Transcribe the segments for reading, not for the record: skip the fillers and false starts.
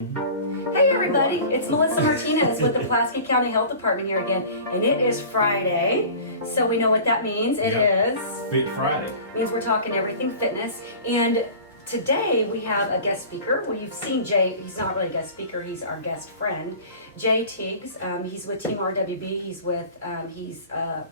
Hey everybody, it's Melissa Martinez with the Pulaski County Health Department here again, and it is Friday, so we know what that means. It is Fit Friday. Means we're talking everything fitness, and today we have a guest speaker. Well, you've seen Jay. He's not really a guest speaker. He's our guest friend, Jay Tiegs. He's with Team RWB. He's a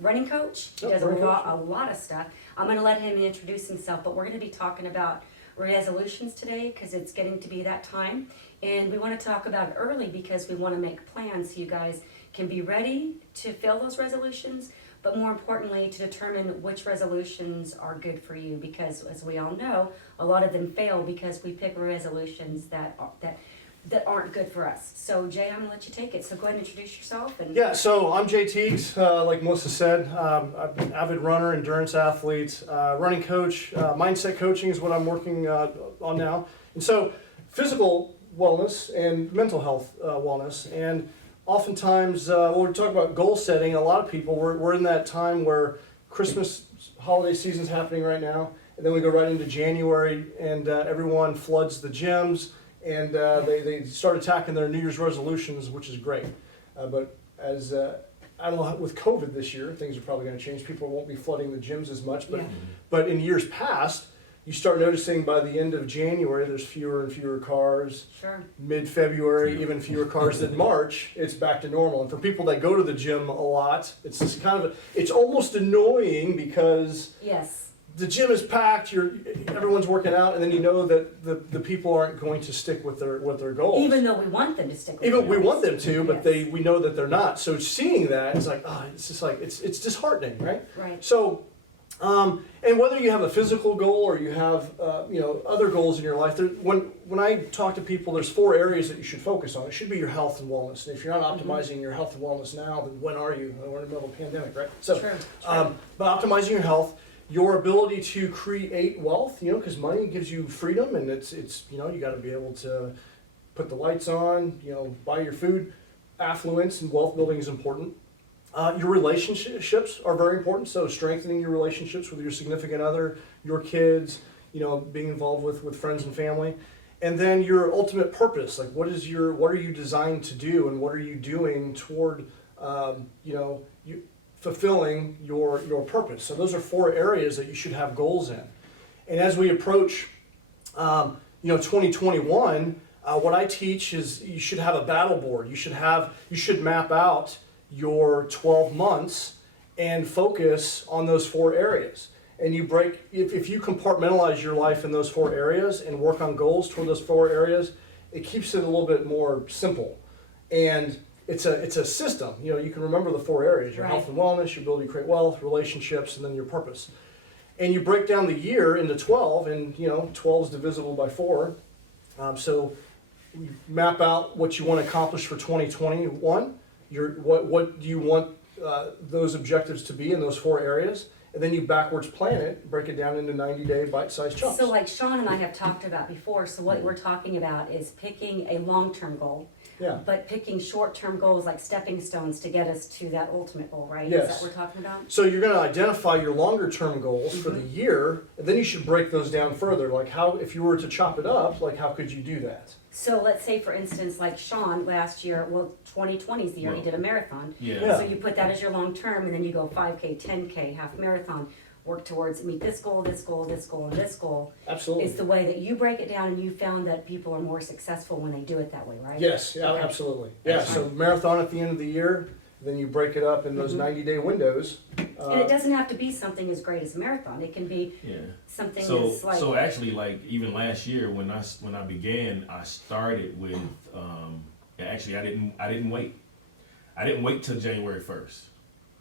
running coach. He does a lot of stuff. I'm going to let him introduce himself, but we're going to be talking about resolutions today because it's getting to be that time, and we want to talk about it early because we want to make plans so you guys can be ready to fill those resolutions, but more importantly to determine which resolutions are good for you, because as we all know, a lot of them fail because we pick resolutions that aren't good for us. So Jay, I'm gonna let you take it, so go ahead and introduce yourself. And Yeah, so I'm Jay Tiegs, like Melissa said. I'm an avid runner, endurance athlete, running coach, mindset coaching is what I'm working on now. And so physical wellness and mental health wellness. And oftentimes, when we're talking about goal setting, a lot of people, we're in that time where Christmas holiday season's happening right now, and then we go right into January, and everyone floods the gyms, and they start attacking their New Year's resolutions, which is great. But as I don't know, with COVID this year, things are probably going to change. People won't be flooding the gyms as much. But in years past, you start noticing by the end of January, there's fewer and fewer cars. Sure. Mid-February, even fewer cars than March. It's back to normal. And for people that go to the gym a lot, it's just it's almost annoying because yes, the gym is packed, everyone's working out, and then you know that the people aren't going to stick with their goals. even though we want them to stick with Even their we goals. want them to, but Yes. we know that they're not. So seeing that, it's like, it's just like, it's disheartening, right? Right. So, and whether you have a physical goal or you have, other goals in your life, when I talk to people, there's 4 areas that you should focus on. It should be your health and wellness. And if you're not optimizing your health and wellness now, then when are you? We're in the middle of a pandemic, right? So, True. but optimizing your health, your ability to create wealth, because money gives you freedom, and it's you got to be able to put the lights on, buy your food. Affluence and wealth building is important. Your relationships are very important, so strengthening your relationships with your significant other, your kids, being involved with friends and family. And then your ultimate purpose, like what are you designed to do, and what are you doing toward fulfilling your purpose. So those are 4 areas that you should have goals in. And as we approach 2021, what I teach is you should have a battle board. You should map out your 12 months and focus on those 4 areas. And if you compartmentalize your life in those 4 areas and work on goals toward those 4 areas, it keeps it a little bit more simple. And it's a system. You can remember the 4 areas: your health and wellness, your ability to create wealth, relationships, and then your purpose. And you break down the year into 12, and 12 is divisible by 4. So you map out what you want to accomplish for 2021. What do you want those objectives to be in those 4 areas? And then you backwards plan it, break it down into 90-day bite-sized chunks. So like Sean and I have talked about before, so what we're talking about is picking a long-term goal. Yeah. But picking short-term goals like stepping stones to get us to that ultimate goal, right? Yes. Is that what we're talking about? So you're going to identify your longer-term goals for the year, and then you should break those down further. Like if you were to chop it up, like how could you do that? So let's say, for instance, like Sean last year, 2020 is the year he did a marathon. Yeah. So you put that as your long-term, and then you go 5K, 10K, half marathon, work towards meet this goal, this goal, this goal, and this goal. Absolutely. It's the way that you break it down, and you found that people are more successful when they do it that way, right? Yes, yeah, Okay. absolutely. Yeah, so marathon at the end of the year, then you break it up in those 90-day windows. And it doesn't have to be something as great as a marathon. It can be something as like... So actually, like even last year when I began, I started with actually I didn't wait. I didn't wait till January 1st.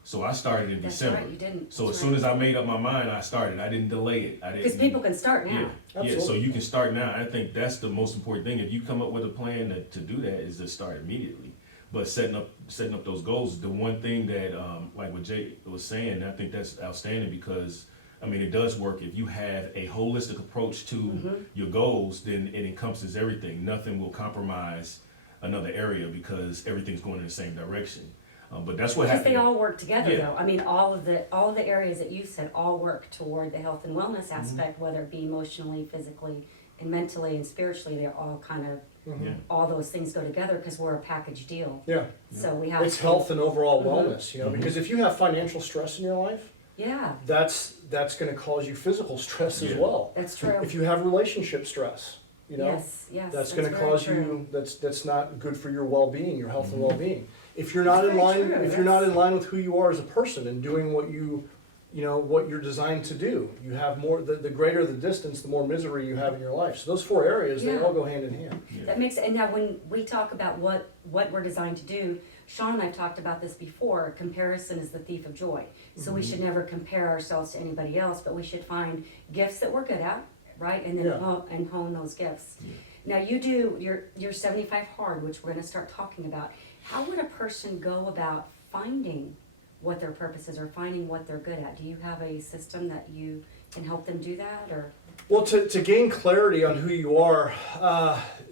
So I started in December. Right, you didn't. So That's as soon as I made up my mind, I started. I didn't delay it. Because people can start now. Yeah, so you can start now. I think that's the most important thing. If you come up with a plan to do that, is to start immediately. But setting up those goals, the one thing that like what Jay was saying, I think that's outstanding because it does work. If you have a holistic approach to your goals, then it encompasses everything. Nothing will compromise another area because everything's going in the same direction. But that's what Because happened. they all work together, Yeah. though. I mean, all of the areas that you said all work toward the health and wellness aspect, whether it be emotionally, physically, and mentally and spiritually. They're all kind of Yeah. all those things go together because we're a package deal. Yeah. So we have It's health and overall Mhm. wellness, you know, because if you have financial stress in your life, Yeah, that's going to cause you physical stress as Yeah. well. that's true. If you have relationship stress, you know, Yes, that's going to very cause true. you, that's not good for your well-being, your health and Mhm. well-being. If you're not That's in very line, true. if you're not in line with who you are as a person and doing what you know, what you're designed to do, you have more, the greater the distance, the more misery you have in your life. So those 4 areas, they Yeah. all go hand in hand. Yeah. That makes, and now when we talk about what we're designed to do, Sean and I have talked about this before, comparison is the thief of joy. So we should never compare ourselves to anybody else, but we should find gifts that we're good at, right? And then Yeah. hone those gifts. Yeah. Now you do your 75 hard, which we're gonna start talking about. How would a person go about finding what their purpose is or finding what they're good at? Do you have a system that you can help them do that, or? Well, to gain clarity on who you are,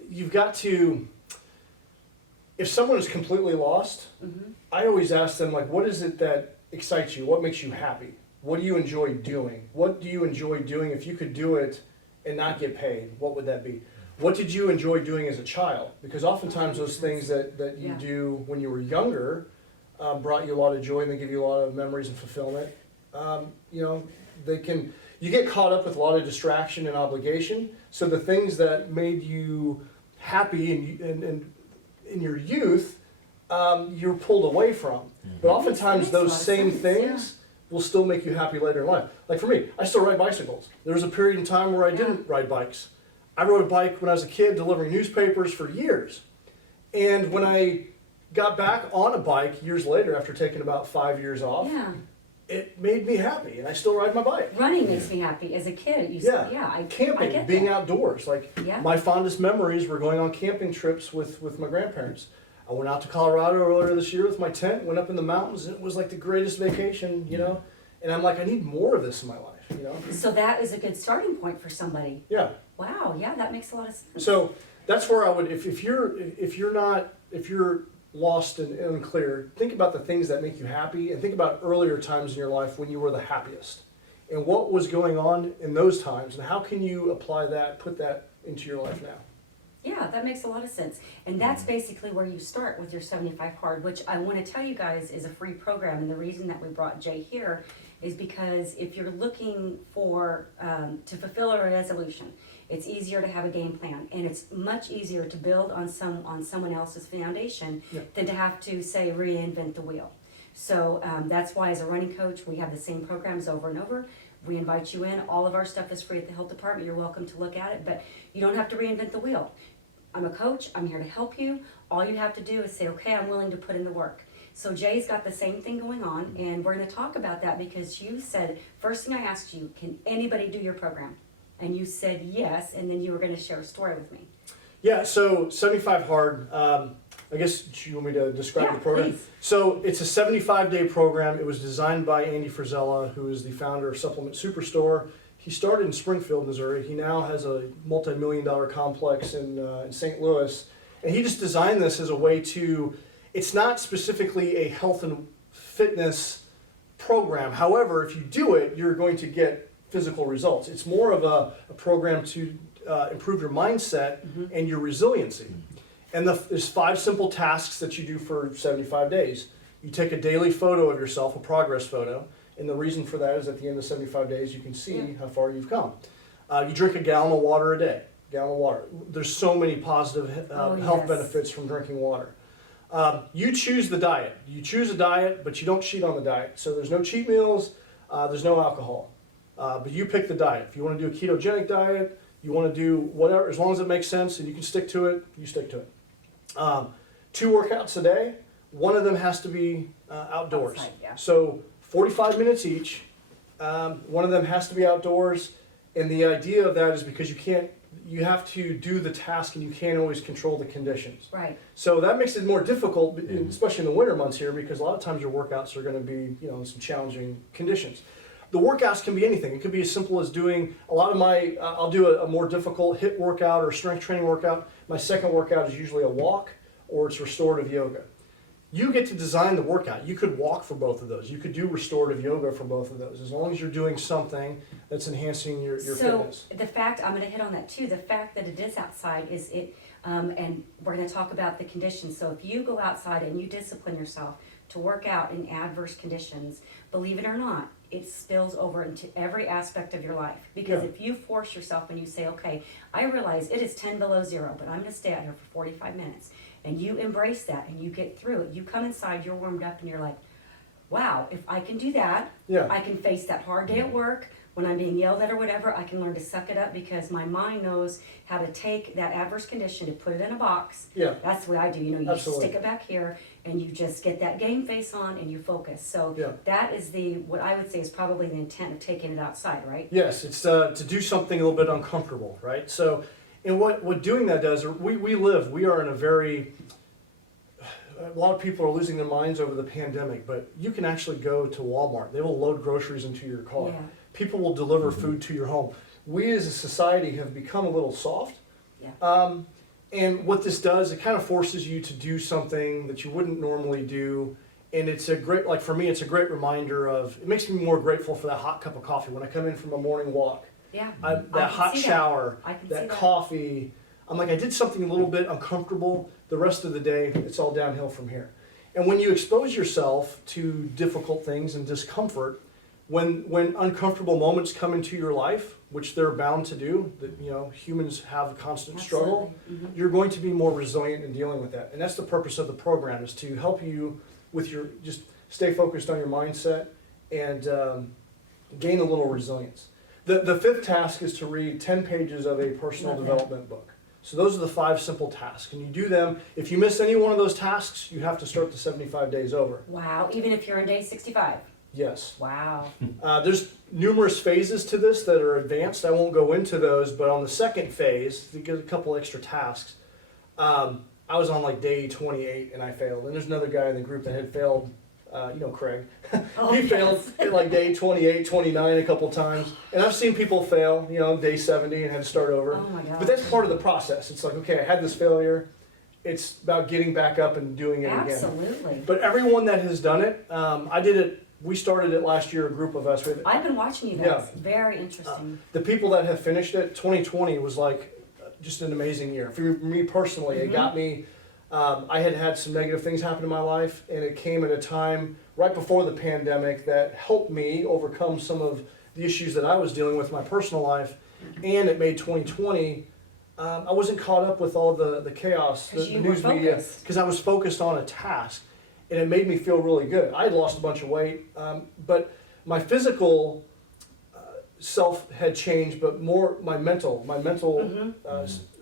you've got to, if someone is completely lost, Mhm. I always ask them, like, what is it that excites you? What makes you happy? What do you enjoy doing? What do you enjoy doing if you could do it and not get paid? What would that be? What did you enjoy doing as a child? Because oftentimes those things that you Yeah. do when you were younger brought you a lot of joy and they give you a lot of memories and fulfillment. You know, you get caught up with a lot of distraction and obligation. So the things that made you happy and in your youth, you're pulled away from. But oftentimes makes a lot those of same sense, things will still make you happy later in life. Like for me, I still ride bicycles. There was a period in time where I didn't ride bikes. I rode a bike when I was a kid delivering newspapers for years. And when I got back on a bike years later after taking about 5 years off, Yeah, it made me happy and I still ride my bike. running makes me happy. As a kid, I Camping, get being that. outdoors. Like Yeah. my fondest memories were going on camping trips with my grandparents. I went out to Colorado earlier this year with my tent, went up in the mountains, and it was like the greatest vacation, you know? And I'm like, I need more of this in my life, you know? So that is a good starting point for somebody. Yeah. Wow, yeah, that makes a lot of sense. So that's where I would, if you're lost and unclear, think about the things that make you happy and think about earlier times in your life when you were the happiest. And what was going on in those times and how can you apply that, put that into your life now? Yeah, that makes a lot of sense. And that's basically where you start with your 75 hard, which I want to tell you guys is a free program. And the reason that we brought Jay here is because if you're looking for to fulfill a resolution, it's easier to have a game plan, and it's much easier to build on someone else's foundation Yeah. than to have to say reinvent the wheel. So that's why as a running coach, we have the same programs over and over. We invite you in. All of our stuff is free at the health department. You're welcome to look at it, but you don't have to reinvent the wheel. I'm a coach. I'm here to help you. All you have to do is say, okay, I'm willing to put in the work. So Jay's got the same thing going on, and we're going to talk about that because you said, first thing I asked you, can anybody do your program? And you said yes, and then you were going to share a story with me. Yeah, so 75 Hard, I guess you want me to describe the program? Please. So it's a 75-day program. It was designed by Andy Frisella, who is the founder of Supplement Superstore. He started in Springfield, Missouri. He now has a multi-million-dollar complex in St. Louis. And he just designed this as a way to, it's not specifically a health and fitness program. However, if you do it, you're going to get physical results. It's more of a program to improve your mindset and your resiliency. And there's 5 simple tasks that you do for 75 days. You take a daily photo of yourself, a progress photo. And the reason for that is at the end of 75 days, you can see how far you've come. You drink a gallon of water a day. Gallon of water. There's so many positive health benefits from drinking water. You choose the diet. You choose a diet, but you don't cheat on the diet. So there's no cheat meals. There's no alcohol. But you pick the diet. If you want to do a ketogenic diet, you want to do whatever, as long as it makes sense and you can stick to it, you stick to it. 2 workouts a day. One of them has to be outdoors. Outside, yeah. So 45 minutes each. One of them has to be outdoors. And the idea of that is because you have to do the task and you can't always control the conditions. Right. So that makes it more difficult, especially in the winter months here, because a lot of times your workouts are going to be, in some challenging conditions. The workouts can be anything. It could be as simple as doing a lot of my, I'll do a more difficult HIIT workout or strength training workout. My second workout is usually a walk or it's restorative yoga. You get to design the workout. You could walk for both of those. You could do restorative yoga for both of those, as long as you're doing something that's enhancing your So fitness. the fact, I'm going to hit on that too, the fact that it is outside is And we're gonna talk about the conditions. So if you go outside and you discipline yourself to work out in adverse conditions, believe it or not, it spills over into every aspect of your life. Because Yeah. if you force yourself and you say, okay, I realize it is 10 below zero, but I'm gonna stay out here for 45 minutes. And you embrace that and you get through it. You come inside, you're warmed up and you're like, wow, if I can do that, Yeah. I can face that hard day at work. When I'm being yelled at or whatever, I can learn to suck it up because my mind knows how to take that adverse condition to put it in a box. Yeah. That's what I do. You know, you Absolutely. stick it back here and you just get that game face on and you focus. So Yeah. that is what I would say is probably the intent of taking it outside, right? Yes, it's to do something a little bit uncomfortable, right? So, and what doing that does, we are in a very, a lot of people are losing their minds over the pandemic, but you can actually go to Walmart. They will load groceries into your car. Yeah. People will deliver food to your home. We as a society have become a little soft. Yeah. And what this does, it kind of forces you to do something that you wouldn't normally do. And it's a great, like for me, it's a great reminder of, it makes me more grateful for that hot cup of coffee when I come in from a morning walk. Yeah. That can hot see that. shower, I can see that that. coffee. I'm like, I did something a little bit uncomfortable. The rest of the day, it's all downhill from here. And when you expose yourself to difficult things and discomfort, when uncomfortable moments come into your life, which they're bound to do, that humans have a constant struggle, Absolutely. you're going to be more resilient in dealing with that. And that's the purpose of the program, is to help you with your, just stay focused on your mindset and gain a little resilience. The fifth task is to read 10 pages of a personal Love that. development book. So those are the 5 simple tasks. And you do them, if you miss any one of those tasks, you have to start the 75 days over. Wow. Even if you're on day 65. Yes. Wow. There's numerous phases to this that are advanced. I won't go into those, but on the second phase, to get a couple extra tasks, I was on like day 28 and I failed. And there's another guy in the group that had failed, Craig. Oh, He yes. failed at like day 28, 29 a couple times. And I've seen people fail, day 70 and had to start over. Oh my God. But that's part of the process. It's like, okay, I had this failure. It's about getting back up and doing it again. Absolutely. But everyone that has done it, I did it. We started it last year, a group of us. I've been watching you guys. Yeah. Very interesting. The people that have finished it, 2020 was like just an amazing year. For me personally, it got me, I had some negative things happen in my life, and it came at a time right before the pandemic that helped me overcome some of the issues that I was dealing with in my personal life, and it made 2020, I wasn't caught up with all the chaos, the 'Cause you were news media, focused. because I was focused on a task. And it made me feel really good. I had lost a bunch of weight, but my physical self had changed, but more my mental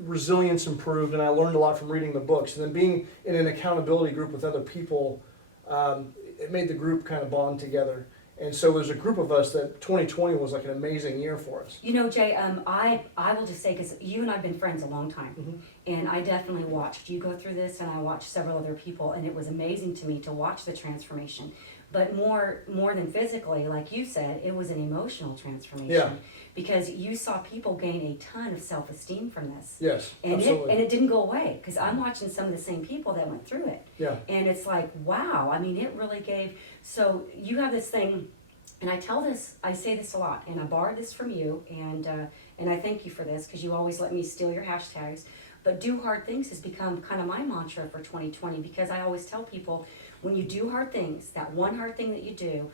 resilience improved, and I learned a lot from reading the books. And then being in an accountability group with other people, it made the group kind of bond together. And so there's a group of us that 2020 was like an amazing year for us. You know, Jay, I will just say, because you and I have been friends a long time, and I definitely watched you go through this, and I watched several other people, and it was amazing to me to watch the transformation. But more than physically, like you said, it was an emotional transformation. Yeah. Because you saw people gain a ton of self-esteem from this. Yes, And absolutely. it didn't go away, because I'm watching some of the same people that went through it. Yeah. And it's like, wow, I mean, it really gave, so you have this thing, and I say this a lot, and I borrowed this from you, and I thank you for this, because you always let me steal your hashtags, but do hard things has become kind of my mantra for 2020, because I always tell people, when you do hard things, that one hard thing that you do,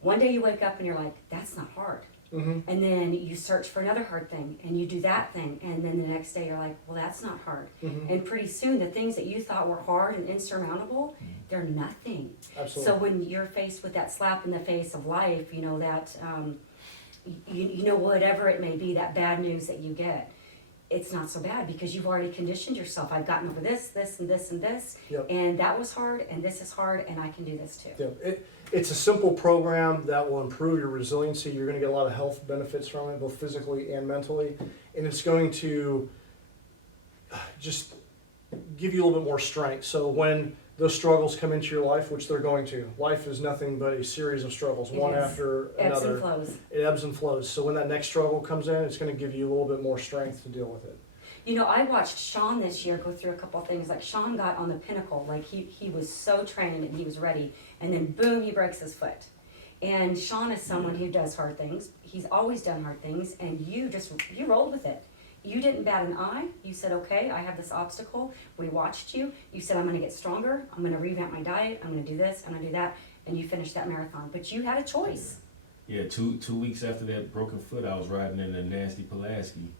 one day you wake up and you're like, that's not hard. Mm-hmm. And then you search for another hard thing, and you do that thing, and then the next day you're like, well, that's not hard. Mm-hmm. And pretty soon, the things that you thought were hard and insurmountable, they're nothing. Absolutely. So when you're faced with that slap in the face of life, you know, that, you know, whatever it may be, that bad news that you get, it's not so bad, because you've already conditioned yourself. I've gotten over this, this, and this, and this, Yep. and that was hard, and this is hard, and I can do this too. Yeah, it's a simple program that will improve your resiliency. You're going to get a lot of health benefits from it, both physically and mentally. And it's going to just give you a little bit more strength. So when those struggles come into your life, which they're going to, life is nothing but a series of struggles, It one is. after Ebbs another. and flows. It ebbs and flows. So when that next struggle comes in, it's going to give you a little bit more strength to deal with it. You know, I watched Sean this year go through a couple of things. Like, Sean got on the pinnacle, like he was so trained and he was ready, and then boom, he breaks his foot. And Sean is someone who does hard things. He's always done hard things, and you rolled with it. You didn't bat an eye. You said, okay, I have this obstacle. We watched you. You said, I'm gonna get stronger. I'm gonna revamp my diet. I'm gonna do this, I'm gonna do that. And you finished that marathon. But you had a choice. Yeah, two weeks after that broken foot, I was riding in a nasty Pulaski.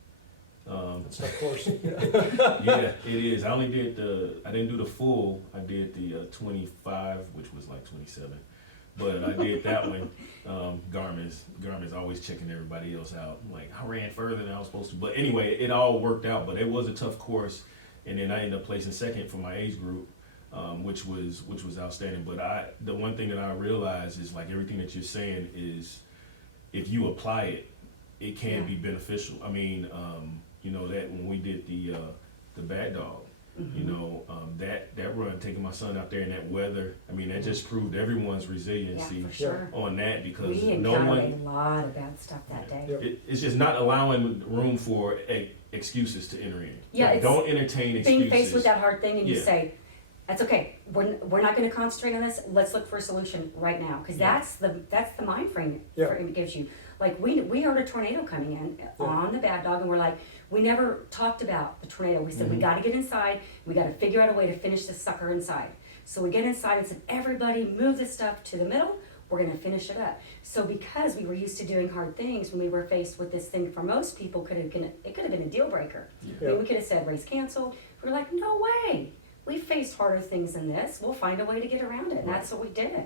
It's of course. Yeah, it is. I didn't do the full. I did the 25, which was like 27. But I did that one. Garmin's always checking everybody else out. Like, I ran further than I was supposed to. But anyway, it all worked out. But it was a tough course. And then I ended up placing second for my age group, which was outstanding. But the one thing that I realized is, like, everything that you're saying is, if you apply it, it can be beneficial. I mean, you know, that when we did the Bad Dog, you know, that run, taking my son out there in that weather, I mean, that just proved everyone's resiliency Yeah, for sure. on that, because We no encountered one, a lot of bad stuff that day. it's just not allowing room for excuses to enter in. Yeah, Like, it's don't entertain excuses. Being faced with that hard thing and you Yeah. say, that's okay, we're not gonna concentrate on this, let's look for a solution right now. Cause that's the mind frame it gives you. Like, we heard a tornado coming in on the Bad Dog, and we're like, we never talked about the tornado. We said, we gotta get inside, we gotta figure out a way to finish this sucker inside. So we get inside and said, everybody move this stuff to the middle, we're gonna finish it up. So because we were used to doing hard things, when we were faced with this thing, for most people, it could have been a deal breaker. I mean, we could have said race canceled. We were like, no way, we faced harder things than this, we'll find a way to get around it, and that's what we did.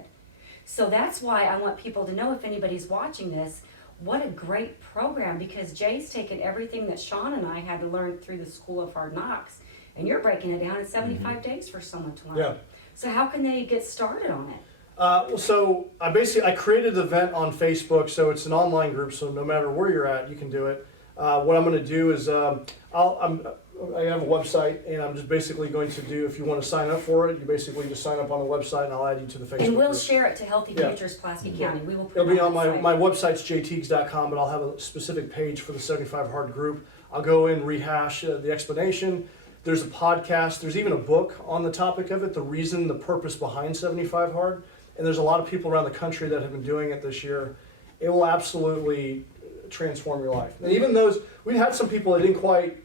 So that's why I want people to know, if anybody's watching this, what a great program, because Jay's taken everything that Sean and I had to learn through the School of Hard Knocks, and you're breaking it down in 75 days for someone to learn. Yeah. So how can they get started on it? Well, so I created the event on Facebook, so it's an online group, so no matter where you're at, you can do it. What I'm going to do is I have a website, and I'm just basically going to do, if you want to sign up for it, you basically just sign up on the website, and I'll add you to the Facebook And we'll group. share it to Healthy Yeah. Futures Pulaski County. We will put It'll it be on the my site. website's jtiegs.com, but I'll have a specific page for the 75 Hard group. I'll go in, rehash the explanation. There's a podcast. There's even a book on the topic of it, the purpose behind 75 Hard. And there's a lot of people around the country that have been doing it this year. It will absolutely transform your life. And even those, we had some people that didn't quite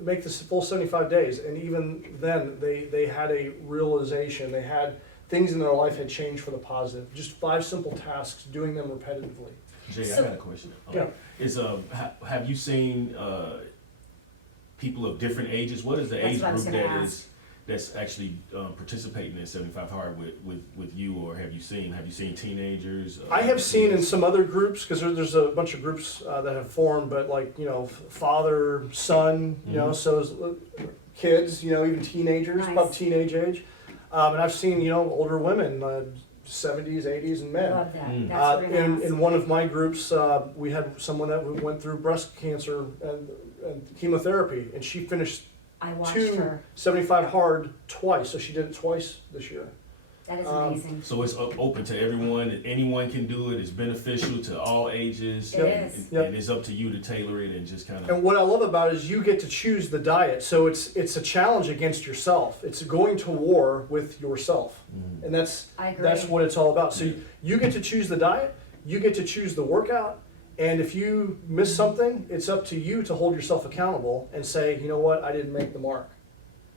make this full 75 days, and even then they had a realization. They had things in their life had changed for the positive. Just 5 simple tasks, doing them repetitively. Jay, So- I got a question. Yeah. Have you seen people of different ages? What is the That's age what I was group gonna ask. that's actually participating in 75 Hard with you, or have you seen teenagers? I have seen in some other groups, because there's a bunch of groups that have formed, but like, you know, father, son, you know, so kids, you know, even teenagers, Nice. probably teenage age. And I've seen, you know, older women, 70s, 80s, and men. Love that. Mm. That's what we're gonna ask. In one of my groups, we had someone that went through breast cancer and chemotherapy, and she finished I watched 2 her. 75 Hard twice, so she did it twice this year. That is amazing. So it's open to everyone. Anyone can do it. It's beneficial to all ages. It is. And, Yep. and it's up to you to tailor it and just kind of. And what I love about it is you get to choose the diet. So it's a challenge against yourself. It's going to war with yourself. And that's I agree. that's what it's all about. So you get to choose the diet, you get to choose the workout, and if you miss something, it's up to you to hold yourself accountable and say, you know what, I didn't make the mark.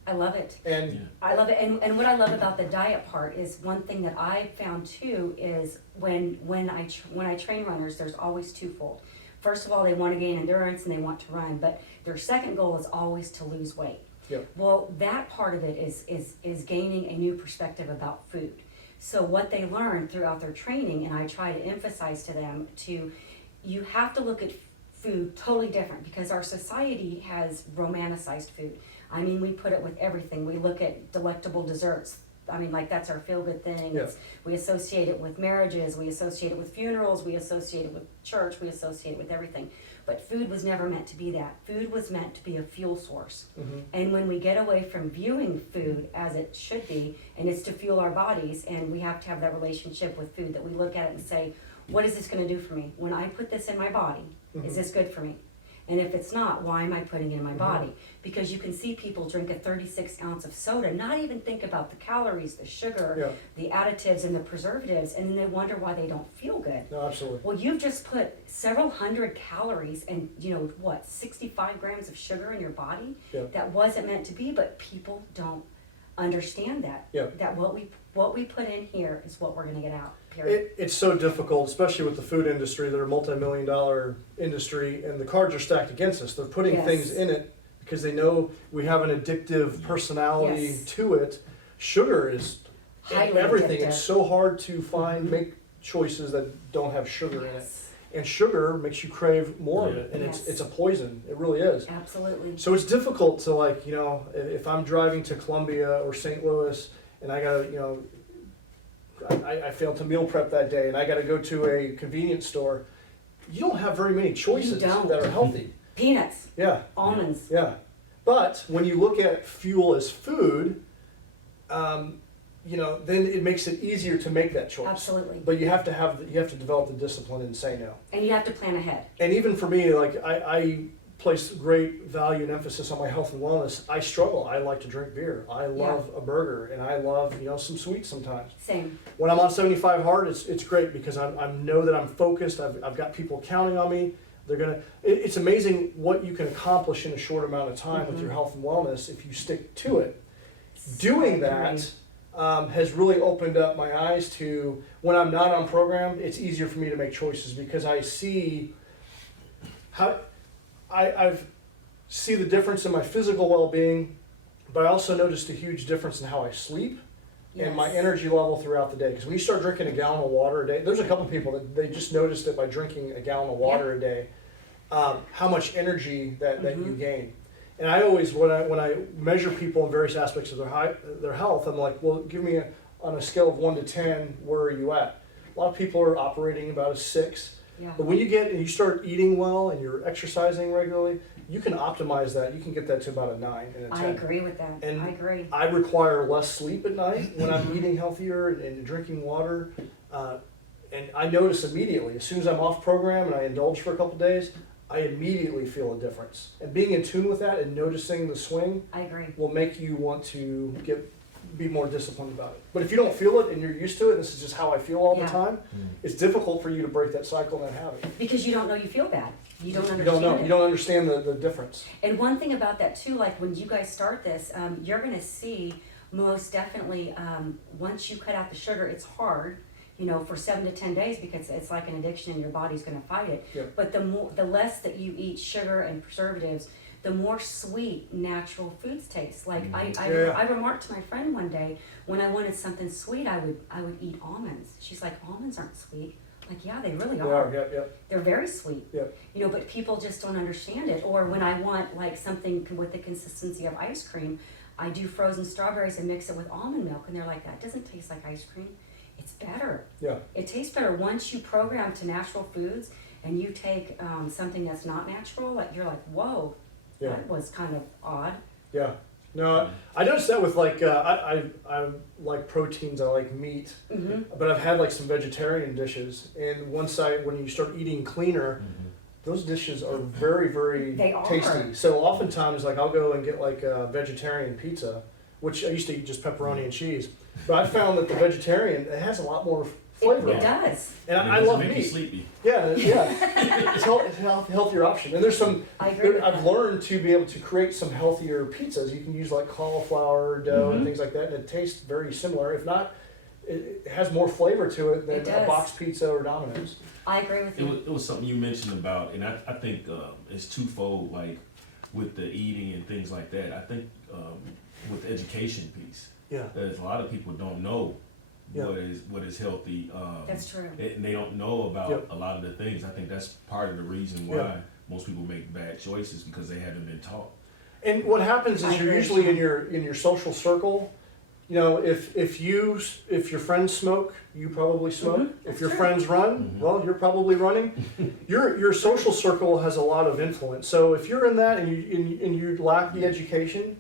I love it. And Yeah. I love it, and what I love about the diet part is, one thing that I found too is when I train runners, there's always twofold. First of all, they want to gain endurance and they want to run, but their second goal is always to lose weight. Yep. Well, that part of it is gaining a new perspective about food. So what they learn throughout their training, and I try to emphasize to them, you have to look at food totally different, because our society has romanticized food. I mean, we put it with everything. We look at delectable desserts. I mean, like, that's our feel-good thing. Yeah. We associate it with marriages, we associate it with funerals, we associate it with church, we associate it with everything. But food was never meant to be that. Food was meant to be a fuel source. And when we get away from viewing food as it should be, and it's to fuel our bodies, and we have to have that relationship with food, that we look at it and say, what is this gonna do for me? When I put this in my body, is this good for me? And if it's not, why am I putting it in my body? Because you can see people drink a 36 ounce of soda, not even think about the calories, the sugar, the additives and the preservatives, and then they wonder why they don't feel good. No, absolutely. Well, you've just put several hundred calories and, 65 grams of sugar in your body that wasn't meant to be, but people don't understand that. That what we put in here is what we're gonna get out, period. It's so difficult, especially with the food industry. They're a multi-million-dollar industry, and the cards are stacked against us. They're putting things in it because they know we have an addictive personality to it. Sugar is Highly everything. addictive. It's so hard to make choices that don't have sugar in it. And sugar makes you crave more of it, and it's a poison. It really is. Absolutely. So it's difficult to if I'm driving to Columbia or St. Louis and I gotta, I failed to meal prep that day and I gotta go to a convenience store, you don't have very many choices that are healthy. Peanuts. Yeah. Almonds. Yeah. But when you look at fuel as food, then it makes it easier to make that choice. Absolutely. But you have to develop the discipline and say no. And you have to plan ahead. And even for me, I place great value and emphasis on my health and wellness. I struggle. I like to drink beer. I love a burger, and I love some sweets sometimes. Same. When I'm on 75 hard, it's great because I know that I'm focused. I've got people counting on me. It's amazing what you can accomplish in a short amount of time with your health and wellness if you stick to it. Doing that has really opened up my eyes to when I'm not on program, it's easier for me to make choices because I see how I see the difference in my physical well-being, but I also noticed a huge difference in how I sleep and my energy level throughout the day. Because when you start drinking a gallon of water a day, there's a couple people that they just noticed it by drinking a gallon of water a day, how much energy that you gain. And I always, when I measure people in various aspects of their health, I'm like, well, give me on a scale of 1 to 10, where are you at? A lot of people are operating about a 6. Yeah. But when you start eating well and you're exercising regularly, you can optimize that. You can get that to about a 9 and a 10. I agree with that. And I agree. I require less sleep at night when I'm eating healthier and drinking water. And I notice immediately, as soon as I'm off program and I indulge for a couple days, I immediately feel a difference. And being in tune with that and noticing the swing I agree. will make you want to be more disciplined about it. But if you don't feel it and you're used to it, this is just how I feel all the time, it's difficult for you to break that cycle and that habit. Because you don't know you feel bad. You don't understand. You don't know. it. You don't understand the difference. And one thing about that too, like when you guys start this, you're gonna see most definitely, once you cut out the sugar, it's hard, for 7 to 10 days because it's like an addiction and your body's gonna fight it. Yeah. But the less that you eat sugar and preservatives, the more sweet natural foods taste. Like I remarked to my friend one day, when I wanted something sweet, I would eat almonds. She's like, almonds aren't sweet. Like, yeah, they really are. They're very sweet. But people just don't understand it. Or when I want like something with the consistency of ice cream, I do frozen strawberries and mix it with almond milk, and they're like, that doesn't taste like ice cream. It's better. It tastes better once you program to natural foods and you take something that's not natural. Like you're like, whoa, that was kind of odd. No, I noticed that with like I like proteins. I like meat, but I've had like some vegetarian dishes, and when you start eating cleaner, those dishes are very, very tasty. So oftentimes, like I'll go and get like a vegetarian pizza, which I used to eat just pepperoni and cheese, but I found that the vegetarian, it has a lot more flavor. It does. And I love make meat. you sleepy. It's a healthier option. And there's I've learned to be able to create some healthier pizzas. You can use like cauliflower dough and things like that, and it tastes very similar. If not, it has more flavor to it than a box pizza or Domino's. I agree with you. It was something you mentioned about, and I think it's twofold, like with the eating and things like that. I think with the education piece, there's a lot of people don't know what is healthy. That's true. And they don't know about a lot of the things. I think that's part of the reason why most people make bad choices, because they haven't been taught. And what happens is you're usually in your social circle. If your friends smoke, you probably smoke. If your friends run, well, you're probably running. Your social circle has a lot of influence. So if you're in that and you lack the education,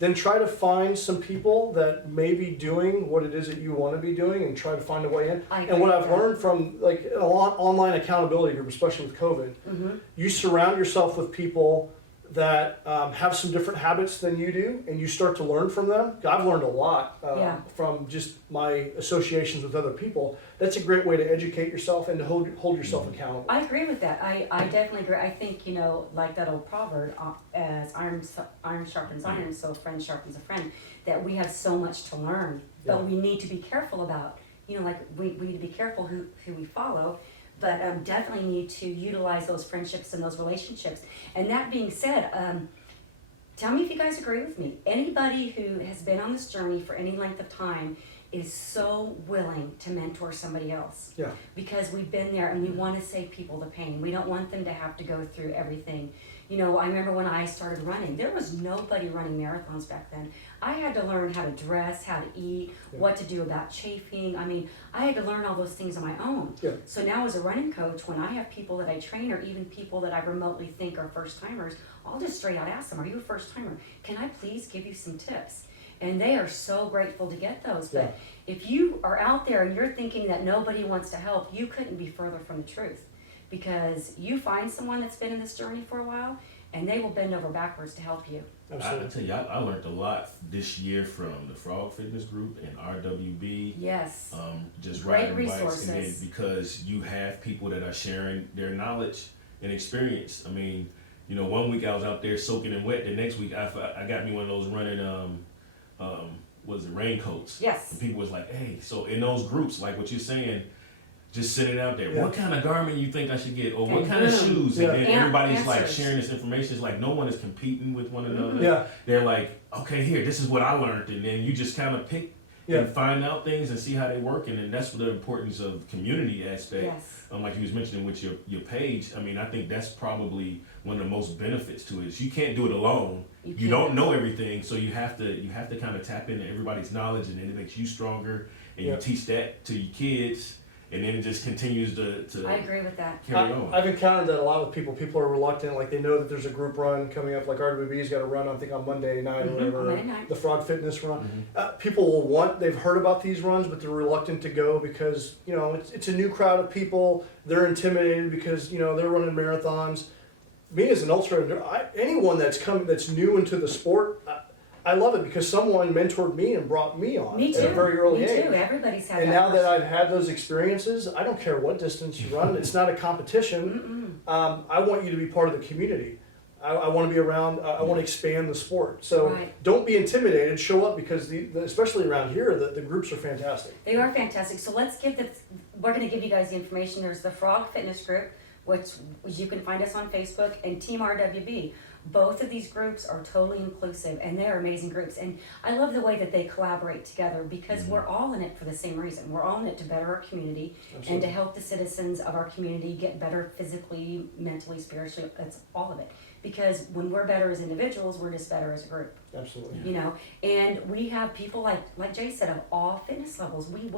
then try to find some people that may be doing what it is that you want to be doing and try to find a way in. I And what agree I've with that. learned from like a lot online accountability group, especially with COVID, you surround yourself with people that have some different habits than you do, and you start to learn from them. I've learned a lot Yeah. from just my associations with other people. That's a great way to educate yourself and to hold yourself accountable. I agree with that. I definitely agree. I think, you know, like that old proverb, as iron sharpens iron, so a friend sharpens a friend, that we have so much to learn, but Yeah. we need to be careful about, you know, like we need to be careful who we follow, but definitely need to utilize those friendships and those relationships. And that being said, tell me if you guys agree with me. Anybody who has been on this journey for any length of time is so willing to mentor somebody else. Yeah. Because we've been there and we want to save people the pain. We don't want them to have to go through everything. You know, I remember when I started running, there was nobody running marathons back then. I had to learn how to dress, how to eat, Yeah. what to do about chafing. I mean, I had to learn all those things on my own. Yeah. So now as a running coach, when I have people that I train or even people that I remotely think are first timers, I'll just straight out ask them, are you a first timer? Can I please give you some tips? And they are so grateful to get those. Yeah. But if you are out there and you're thinking that nobody wants to help, you couldn't be further from the truth. Because you find someone that's been in this journey for a while and they will bend over backwards to help you. I Absolutely. tell you, I learned a lot this year from the Frog Fitness Group and RWB. Yes. Just Great riding bikes, and then resources. because you have people that are sharing their knowledge and experience. I mean, you know, one week I was out there soaking in wet. The next week I got me one of those running what is it, raincoats. Yes. And people was like, hey, so in those groups, like what you're saying, just sitting out there, Yeah. what kind of garment you think I should get, or what And kind of boom. shoes, Yeah. and then everybody's like Answers. sharing this information. It's like no one is competing with one another. Yeah. They're like, okay, here, this is what I learned, and then you just kind of pick Yeah. and find out things and see how they work, and then that's the importance of community aspect. Yes. Like you was mentioning with your page, I mean, I think that's probably one of the most benefits to it. Is you can't do it alone. You You can't. don't know everything, so you have to kind of tap into everybody's knowledge, and then it makes you stronger, and Yeah. you teach that to your kids, and then it just continues to I agree with that. carry on. I've encountered that a lot with people. People are reluctant, like they know that there's a group run coming up, like RWB's got a run, I think on Monday night or whatever. On Monday night. The Frog Fitness run. Mhm. People will they've heard about these runs, but they're reluctant to go because, you know, it's a new crowd of people. They're intimidated because, you know, they're running marathons. Me as an ultra, anyone that's new into the sport, I love it because someone mentored me and brought me on Me too. at a very early Me age. too. Everybody's had And that. now that person. I've had those experiences, I don't care what distance you run. It's not a competition. I want you to be part of the community. I want to be around. I want to expand the sport. So Right. don't be intimidated. Show up because especially around here, the groups are fantastic. They are fantastic. So let's we're going to give you guys the information. There's the Frog Fitness Group, which you can find us on Facebook, and Team RWB. Both of these groups are totally inclusive and they're amazing groups. And I love the way that they collaborate together because we're all in it for the same reason. We're all in it to better our community and Absolutely. to help the citizens of our community get better physically, mentally, spiritually. That's all of it. Because when we're better as individuals, we're just better as a group. Absolutely. You know, and we have people like Jay said, of all fitness levels. We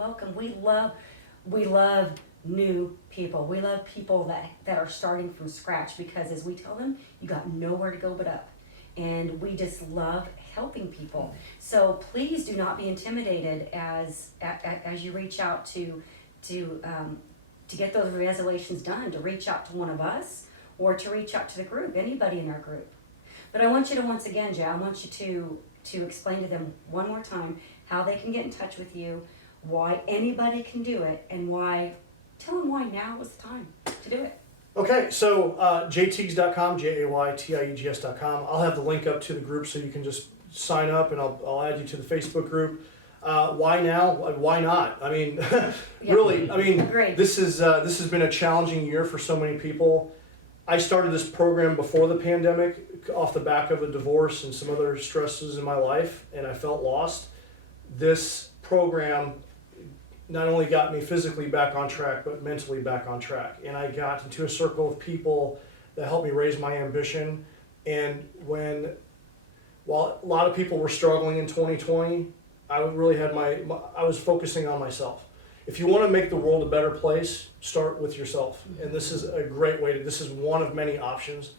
love new people. We love people that are starting from scratch because as we tell them, you got nowhere to go but up. And we just love helping people. So please do not be intimidated as you reach out to get those resolutions done, to reach out to one of us or to reach out to the group, anybody in our group. But I want you to, once again, Jay, I want you to explain to them one more time how they can get in touch with you, why anybody can do it, and tell them why now is the time to do it. Okay, so jtiegs.com, JAYTIEGS.com. I'll have the link up to the group so you can just sign up, and I'll add you to the Facebook group. Why now? Why not? I mean, really, I mean, Agreed. this has been a challenging year for so many people. I started this program before the pandemic off the back of a divorce and some other stresses in my life, and I felt lost. This program not only got me physically back on track, but mentally back on track. And I got into a circle of people that helped me raise my ambition. And while a lot of people were struggling in 2020, I really had I was focusing on myself. If you want to make the world a better place, start with yourself. And this is a great way this is one of many options.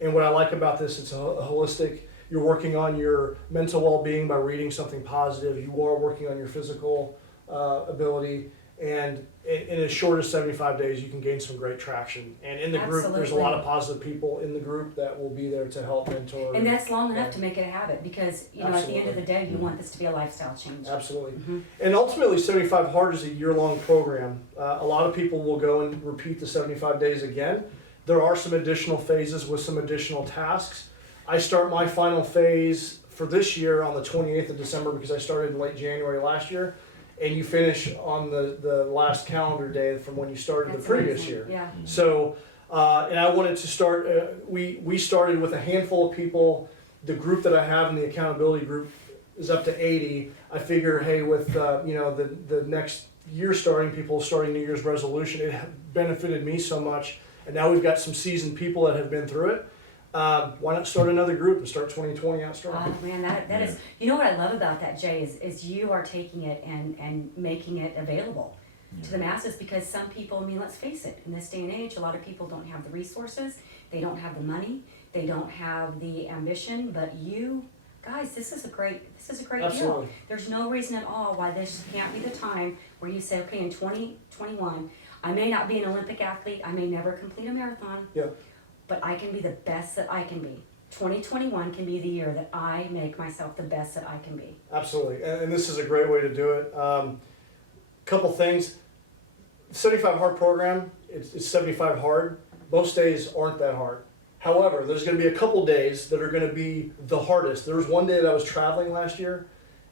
And what I like about this, it's a holistic, You're working on your mental well-being by reading something positive. You are working on your physical ability. And in as short as 75 days, you can gain some great traction. And in the group, there's a lot of positive people in the group that will be there to help mentor. And that's long enough to make it a habit because, you know, Absolutely. at the end of the day, you want this to be a lifestyle change. Absolutely. Mm-hmm. And ultimately, 75 Hard is a year-long program. A lot of people will go and repeat the 75 days again. There are some additional phases with some additional tasks. I start my final phase for this year on the 28th of December because I started in late January last year. And you finish on the last calendar day from when you started That's the previous amazing. year. Yeah. So, and I wanted to start, we started with a handful of people. The group that I have in the accountability group is up to 80. I figure, hey, with you know, the next year starting, people starting New Year's resolution, it benefited me so much. And now we've got some seasoned people that have been through it. Why not start another group and start 2020 out strong? Oh man, that is, you know what I love about that, Jay, is you are taking it and making it available to the masses, because some people, I mean, let's face it, in this day and age, a lot of people don't have the resources, they don't have the money, they don't have the ambition, but you guys, this is a great deal. Absolutely. There's no reason at all why this can't be the time where you say, okay, in 2021, I may not be an Olympic athlete, I may never complete a marathon, Yeah. but I can be the best that I can be. 2021 can be the year that I make myself the best that I can be. Absolutely, and this is a great way to do it. Couple things. 75 Hard program, it's 75 hard. Most days aren't that hard. However, there's going to be a couple days that are going to be the hardest. There was one day that I was traveling last year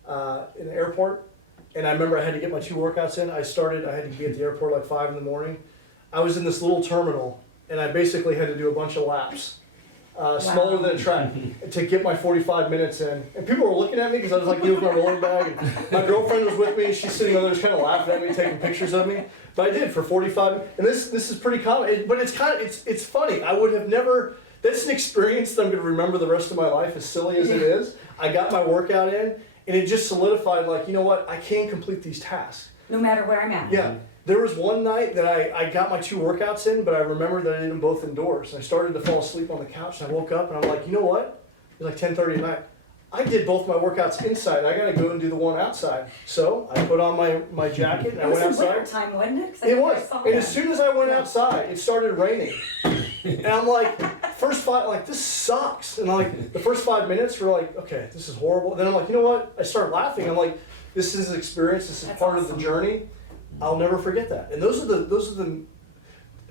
in the airport, and I remember I had to get my 2 workouts in. I had to be at the airport like 5 in the morning. I was in this little terminal, and I basically had to do a bunch of laps. Smaller than a track, to get my 45 minutes in. And people were looking at me because I was like, with my rolling bag. And my girlfriend was with me, and she's sitting over there just kind of laughing at me, taking pictures of me. But I did for 45, and this is pretty common, but it's funny. I would have never, that's an experience that I'm going to remember the rest of my life, as silly as it is. I got my workout in, and it just solidified, like, you know what, I can complete these tasks. No matter where I'm at. Yeah. There was one night that I got my 2 workouts in, but I remember that I did them both indoors. I started to fall asleep on the couch, and I woke up, and I'm like, you know what? It was like 10:30 at night. I did both my workouts inside. I got to go and do the one outside. So I put on my jacket, and I went It was in outside. winter time, wasn't it? 'Cause I It think I was. saw And that. as soon as I went outside, it started raining. And I'm like, this sucks. And like, the first 5 minutes were like, okay, this is horrible. Then I'm like, you know what? I started laughing. I'm like, this is an experience. This is That's part of awesome. the journey. I'll never forget that. And those are the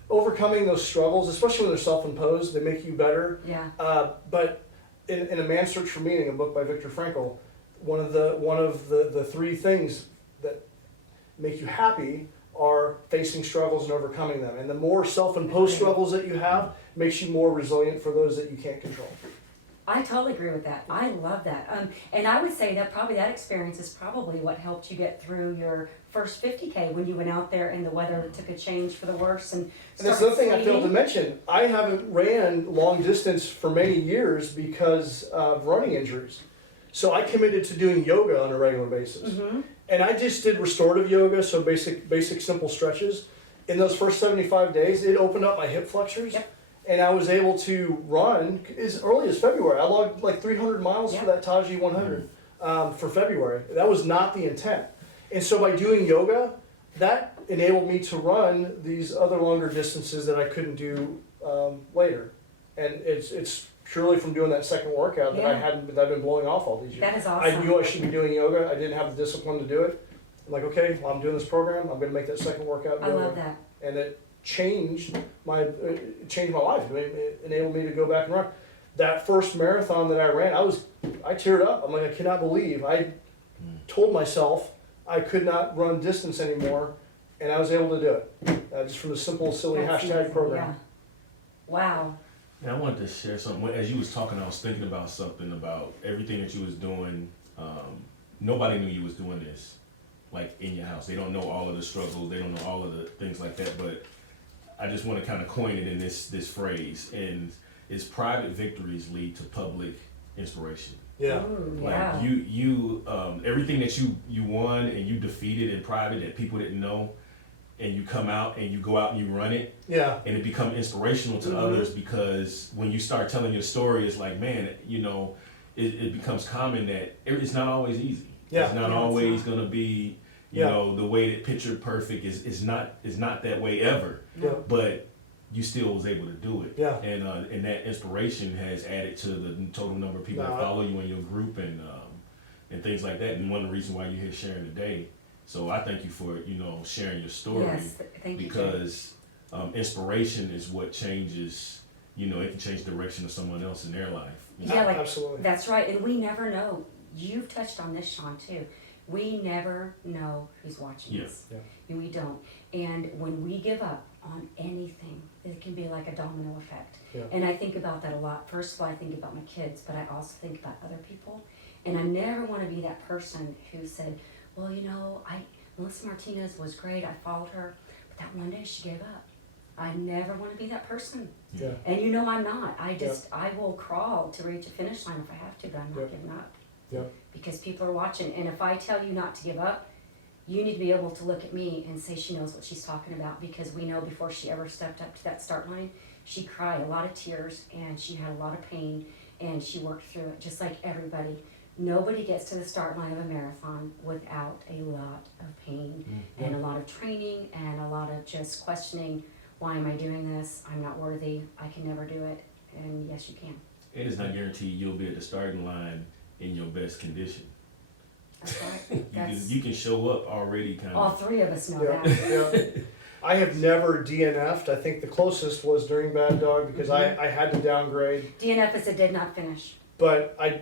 overcoming those struggles, especially when they're self-imposed. They make you better. Yeah. But in A Man's Search for Meaning, a book by Viktor Frankl, one of the 3 things that make you happy are facing struggles and overcoming them. And the more self-imposed struggles that you have makes you more resilient for those that you can't control. I totally agree with that. I love that. And I would say that probably that experience is probably what helped you get through your first 50K when you went out there and the weather took a change for the worse. And that's the other thing I failed to sleeting. mention. I haven't ran long distance for many years because of running injuries. So I committed to doing yoga on a regular basis. Mm-hmm. And I just did restorative yoga, so basic simple stretches. In those first 75 days, it opened up my hip flexors. Yep. And I was able to run as early as February. I logged like 300 miles for that Taji 100 for February. That was not the intent. And so by doing yoga, that enabled me to run these other longer distances that I couldn't do later. And it's purely from doing that second workout that that I've been blowing off all these years. That is awesome. I knew I should be doing yoga. I didn't have the discipline to do it. I'm like, okay, well, I'm doing this program. I'm going to make that second workout I yoga. love that. And it changed my life. It enabled me to go back and run. That first marathon that I ran, I teared up. I'm like, I cannot believe I told myself I could not run distance anymore, and I was able to do it just from a simple, silly That's hashtag amazing, program. yeah. Wow. And I wanted to share something. As you was talking, I was thinking about something about everything that you was doing. Nobody knew you was doing this, like in your house. They don't know all of the struggles. They don't know all of the things like that. But I just want to kind of coin it in this phrase, and it's private victories lead to public inspiration. Yeah. Ooh, Like yeah. you everything that you won and you defeated in private that people didn't know, and you come out and you go out and you run it, Yeah. and it become inspirational to Mhm. others, because when you start telling your story, it's like, man, you know, it becomes common that it's not always easy. Yeah. It's not No, it's always not. going to be, Yeah. the way that picture perfect is not that way ever. Yeah. But you still was able to do it. Yeah. And that inspiration has added to the total number of people No, that follow you in your group and things like that. And one of the reasons why you're here sharing today. So I thank you for, sharing your story. Yes, thank you, Jay. Because inspiration is what changes, it can change the direction of someone else in their life. Yeah, like, Absolutely. that's right, and we never know. You've touched on this, Sean, too. We never know who's watching Yeah. us. Yeah. And we don't. And when we give up on anything, it can be like a domino effect. Yeah. And I think about that a lot. First of all, I think about my kids, but I also think about other people. And I never want to be that person who said, well, Melissa Martinez was great, I followed her, but that one day she gave up. I never want to be that person. Yeah. And I'm not. I will crawl to reach a finish line if I have to, but I'm not Yeah. giving up. Yeah. Because people are watching. And if I tell you not to give up, you need to be able to look at me and say she knows what she's talking about, because we know before she ever stepped up to that start line, she cried a lot of tears and she had a lot of pain and she worked through it just like everybody. Nobody gets to the start line of a marathon without a lot of pain and a lot of training and a lot of just questioning, why am I doing this? I'm not worthy. I can never do it. And yes, you can. It is not guaranteed you'll be at the starting line in your best condition. That's right. You can show up already kind All of. three of us know Yeah. that. Yeah. I have never DNF'd. I think the closest was during Bad Dog because I had to downgrade. DNF is a did not finish. But I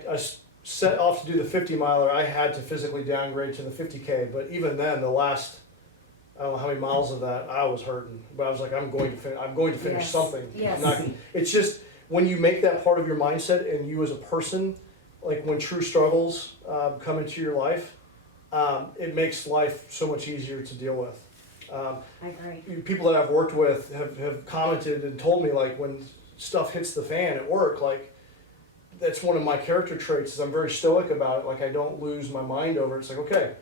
set off to do the 50 miler. I had to physically downgrade to the 50K. But even then, the last, I don't know how many miles of that, I was hurting. But I was like, I'm going to finish Yes. something. Yes. It's just when you make that part of your mindset, and you as a person, like when true struggles come into your life, it makes life so much easier to deal with. I agree. People that I've worked with have commented and told me, like, when stuff hits the fan at work, like, that's one of my character traits is I'm very stoic about it. Like, I don't lose my mind over it. It's like, okay,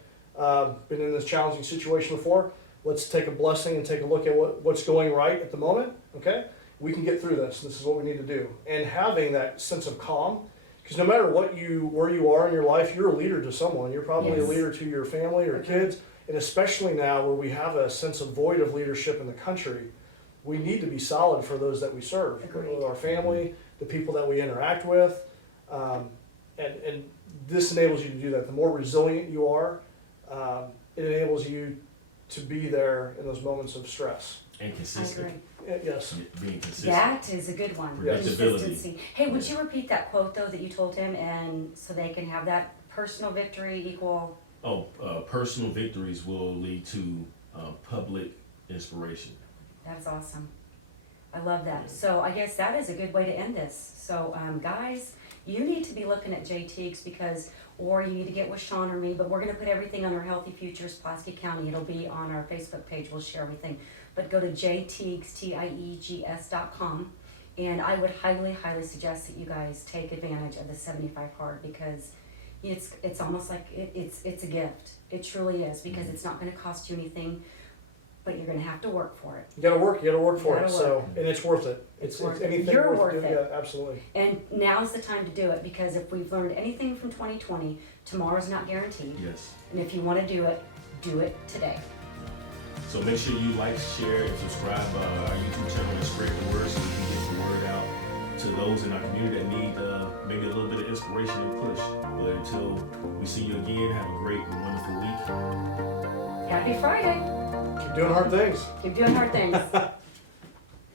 been in this challenging situation before. Let's take a blessing and take a look at what's going right at the moment. Okay, we can get through this. This is what we need to do. And having that sense of calm, because no matter where you are in your life, you're a leader to someone. You're probably a Yes. leader to your family or Okay. kids. And especially now where we have a sense of void of leadership in the country, we need to be solid for those that we serve, Agreed. our family, the people that we interact with. And this enables you to do that. The more resilient you are, it enables you to be there in those moments of stress. And I consistent. agree. Yes. Being consistent. That is a good one. Predictability. Consistency. Hey, would you repeat that quote though that you told him, and so they can have that personal victory equal? Personal victories will lead to public inspiration. That's awesome. I love that. So I guess that is a good way to end this. So guys, you need to be looking at Jay Tiegs or you need to get with Sean or me, but we're gonna put everything on our Healthy Futures Pulaski County. It'll be on our Facebook page. We'll share everything. But go to jtiegs.com, and I would highly, highly suggest that you guys take advantage of the 75 card, because it's almost like it's a gift. It truly is, because it's not gonna cost you anything, but you're gonna have to work for it. You gotta work for You it. gotta So, and it's worth it. It's It's worth it. anything You're worth worth doing. it. Yeah, absolutely. And now's the time to do it, because if we've learned anything from 2020, tomorrow's not guaranteed. Yes. And if you wanna do it today. So make sure you like, share, and subscribe our YouTube channel and spread the word so we can get the word out to those in our community that need maybe a little bit of inspiration and push. But until we see you again, have a great and wonderful week. Happy Friday. Keep doing hard things. Keep doing hard things.